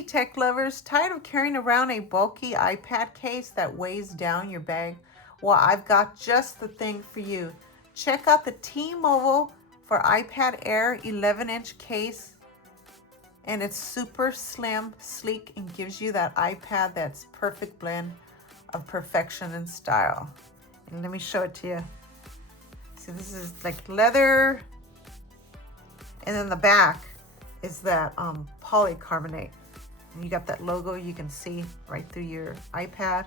Hey tech lovers, tired of carrying around a bulky iPad case that weighs down your bag? Well, I've got just the thing for you. Check out the TiMOVO for iPad Air 11-inch case, and it's super slim, sleek, and gives you that iPad that's perfect blend of perfection and style. And let me show it to you. See, this is like leather, and then the back is that polycarbonate. And you got that logo you can see right through your iPad.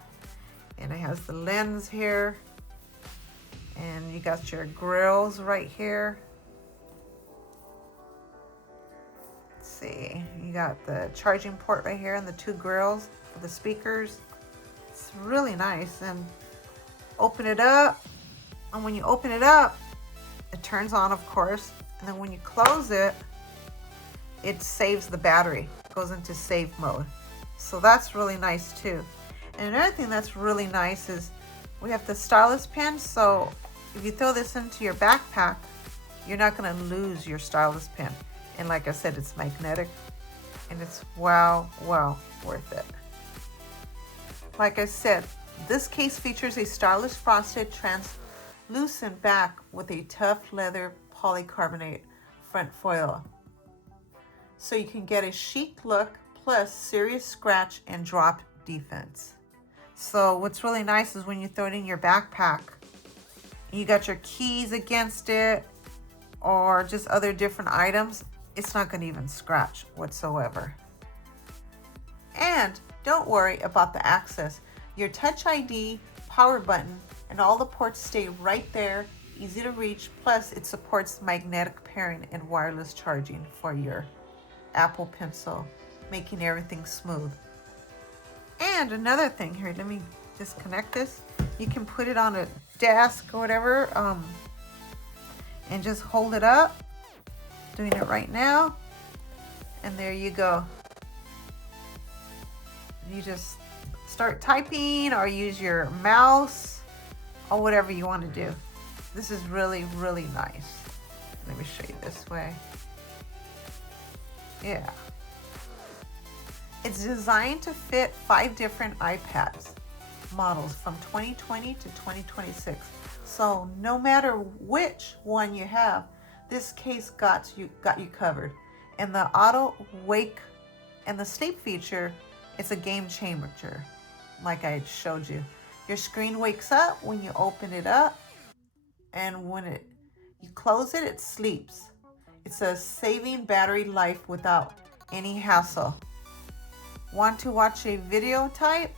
And it has the lens here. And you got your grills right here. Let's see, you got the charging port right here and the two grills for the speakers. It's really nice. And open it up. And when you open it up, it turns on, of course. And then when you close it, it saves the battery. It goes into save mode. So that's really nice too. And another thing that's really nice is we have the stylus pen. So if you throw this into your backpack, you're not gonna lose your stylus pen. And like I said, it's magnetic and it's well worth it. Like I said, this case features a stylish frosted translucent back with a tough leather polycarbonate front foil. So you can get a chic look plus serious scratch and drop defense. So what's really nice is when you throw it in your backpack, you got your keys against it or just other different items, it's not gonna even scratch whatsoever. And don't worry about the access. Your Touch ID, power button, and all the ports stay right there, easy to reach. Plus it supports magnetic pairing and wireless charging for your Apple Pencil, making everything smooth. And another thing here, let me disconnect this. You can put it on a desk or whatever, and just hold it up. Doing it right now, and there you go. You just start typing or use your mouse or whatever you want to do. This is really nice. Let me show you this way. Yeah. It's designed to fit 5 different iPads models from 2020 to 2026. So no matter which one you have, this case got you covered. And the auto wake and the sleep feature, it's a game changer, like I showed you. Your screen wakes up when you open it up, and when you close it, it sleeps. It's a saving battery life without any hassle. Want to watch a video type?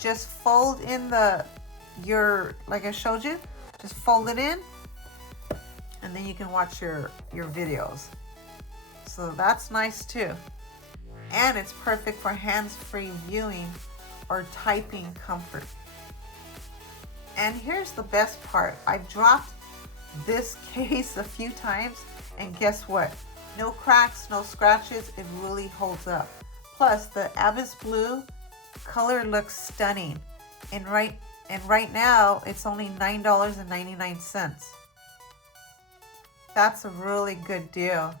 Just fold in like I showed you, just fold it in, and then you can watch your videos. So that's nice too. And it's perfect for hands-free viewing or typing comfort. And here's the best part. I've dropped this case a few times, and guess what? No cracks, no scratches. It really holds up. Plus, the Abyss Blue color looks stunning. And right now, it's only $9.99. That's a really good deal.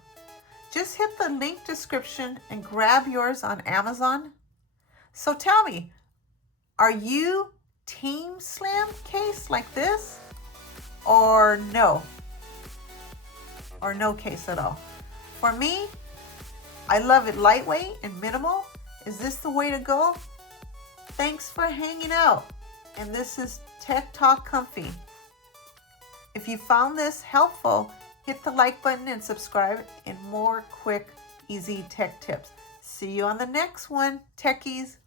Just hit the link description and grab yours on Amazon. So tell me, are you team slim case like this, or no? Or no case at all? For me, I love it lightweight and minimal. Is this the way to go? Thanks for hanging out. And this is Tech Talk Comfy. If you found this helpful, hit the like button and subscribe and more quick, easy tech tips. See you on the next one, techies.